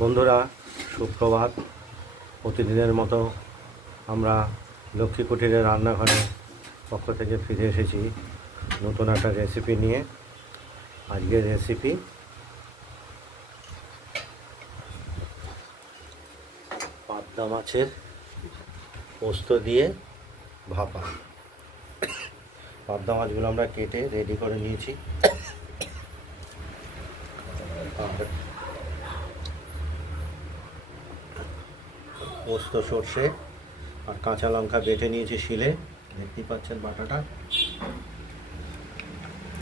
বন্ধুরা, সুপ্রভাত। প্রতিদিনের মতো আমরা লক্ষ্মী কুটিরের রান্নাঘরে পক্ষ থেকে ফিরে এসেছি নতুন একটা রেসিপি নিয়ে। আজকের রেসিপি পাবদা মাছের পোস্ত দিয়ে ভাপা। পাবদা মাছগুলো আমরা কেটে রেডি করে নিয়েছি। আর পোস্ত, সর্ষে আর কাঁচা লঙ্কা বেটে নিয়েছি শিলে। দেখতেই পাচ্ছেন বাটাটা।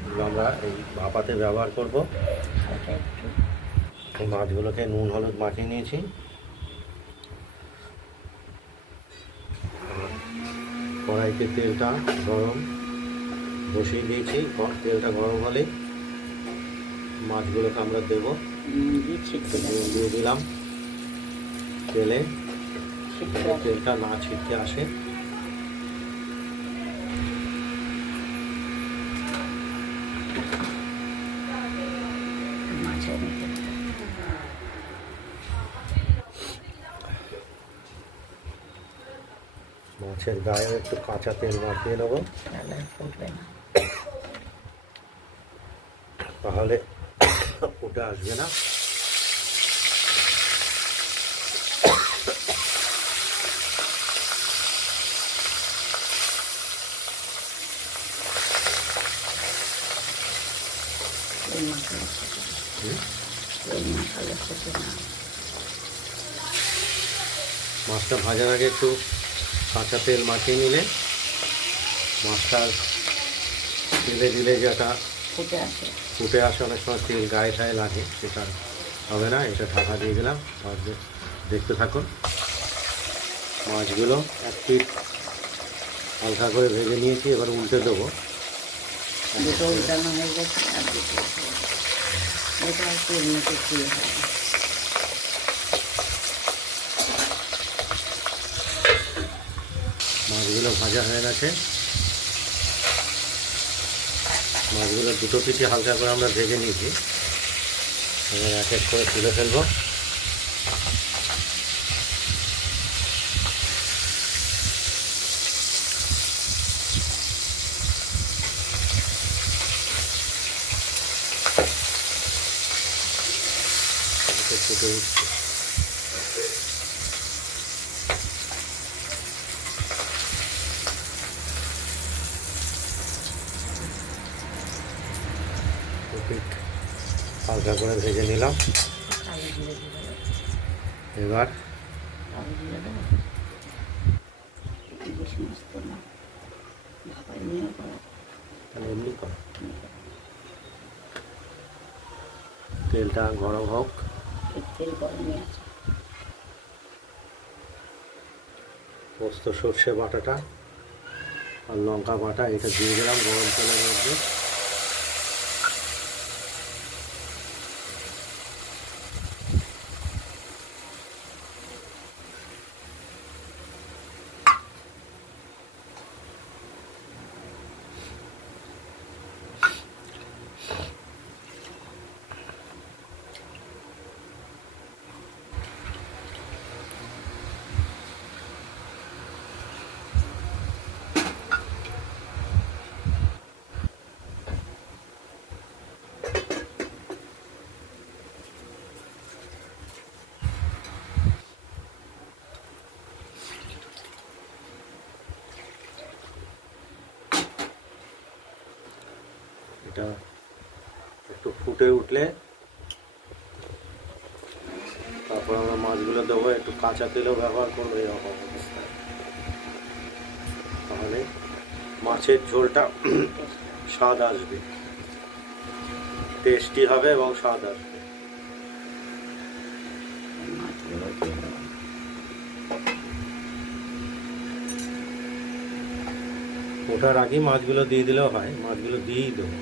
এগুলো আমরা এই ভাপাতে ব্যবহার করব। এই মাছগুলোকে নুন হলুদ মাখিয়ে নিয়েছি। কড়াইতে তেলটা গরম বসিয়ে দিয়েছি। তেলটা গরম হলে মাছগুলোকে আমরা দেবো। দিয়ে দিলাম তেলে, তেলটা না ছিটকে আসে। মাছের গায়ে একটু কাঁচা তেল মাখিয়ে নেবো, তাহলে ফুটে আসবে না। মাছটা ভাজার আগে একটু কাঁচা তেল মাখিয়ে নিলে মাছটা তেলে দিলে যেটা ফুটে আসে, অনেক সময় তেল গায়ে ঠায়ে লাগে, সেটা হবে না। এটা ঢাকা দিয়ে দিলাম। আর দেখতে থাকুন। মাছগুলো এক পিঠ হালকা করে ভেজে নিয়েছি, এবার উল্টে দেবো। মাছগুলো ভাজা হয়ে গেছে। মাছগুলো দুটো পিঠে হালকা করে আমরা ভেজে নিয়েছি। এবার এক এক করে তুলে ফেলবো। ফুটে উঠছে। হালকা করে ভেজে নিলাম। এবার এমনি কর, তেলটা গরম হোক। পোস্ত সর্ষে বাটাটা আর লঙ্কা বাটা এটা দিয়ে দিলাম গরম তেলের মধ্যে। এটা একটু ফুটে উঠলে তারপর আমরা মাছগুলো দেবো। একটু কাঁচা তেলও ব্যবহার করবো এরকম অবস্থায়, তাহলে মাছের ঝোলটা স্বাদ আসবে, টেস্টি হবে এবং স্বাদ আসবে। ওঠার আগেই মাছগুলো দিয়ে দিলেও হয়। মাছগুলো দিয়েই দেবো।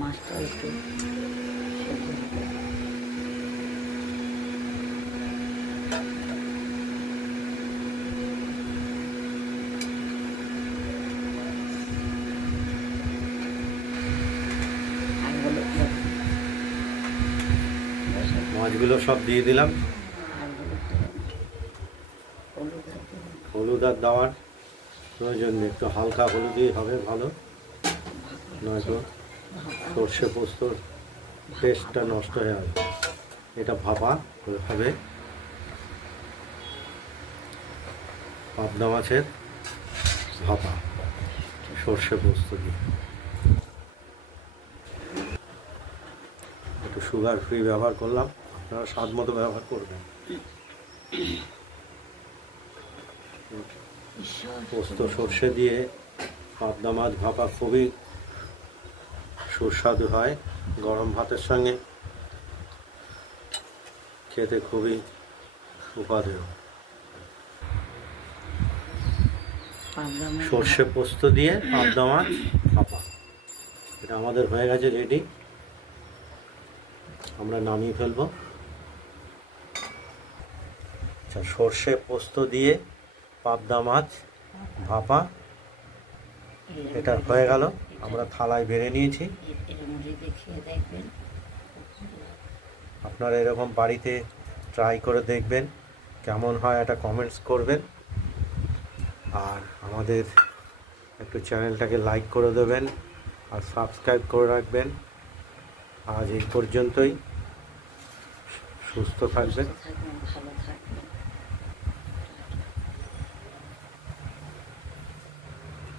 মাছটা একটু মাছগুলো সব দিয়ে দিলাম। হলুদ আর দেওয়ার প্রয়োজন নেই, একটু হালকা হলুদই হবে ভালো, নয়তো সর্ষে পোস্তর টেস্টটা নষ্ট হয়ে যাবে। এটা ভাপা হবে পাবদা মাছের ভাপা সর্ষে পোস্ত দিয়ে। একটু সুগার ফ্রি ব্যবহার করলাম, আপনারা স্বাদ মতো ব্যবহার করবেন। পোস্ত সর্ষে দিয়ে পাবদা মাছ ভাপা খুবই সুস্বাদু হয়, গরম ভাতের সঙ্গে খেতে খুবই উপাদেয়। সর্ষে পোস্ত দিয়ে পাবদা মাছ ভাপা এটা আমাদের হয়ে গেছে রেডি, আমরা নামিয়ে ফেলবো। আচ্ছা, সর্ষে পোস্ত দিয়ে পাবদা মাছ ভাপা এটা হয়ে গেল, আমরা থালায় বেড়ে নিয়েছি। আপনারা এরকম বাড়িতে ট্রাই করে দেখবেন, কেমন হয় এটা কমেন্টস করবেন। আর আমাদের একটু চ্যানেলটাকে লাইক করে দেবেন আর সাবস্ক্রাইব করে রাখবেন। আজ এই পর্যন্তই, সুস্থ থাকবেন। ভালো থাকবেন।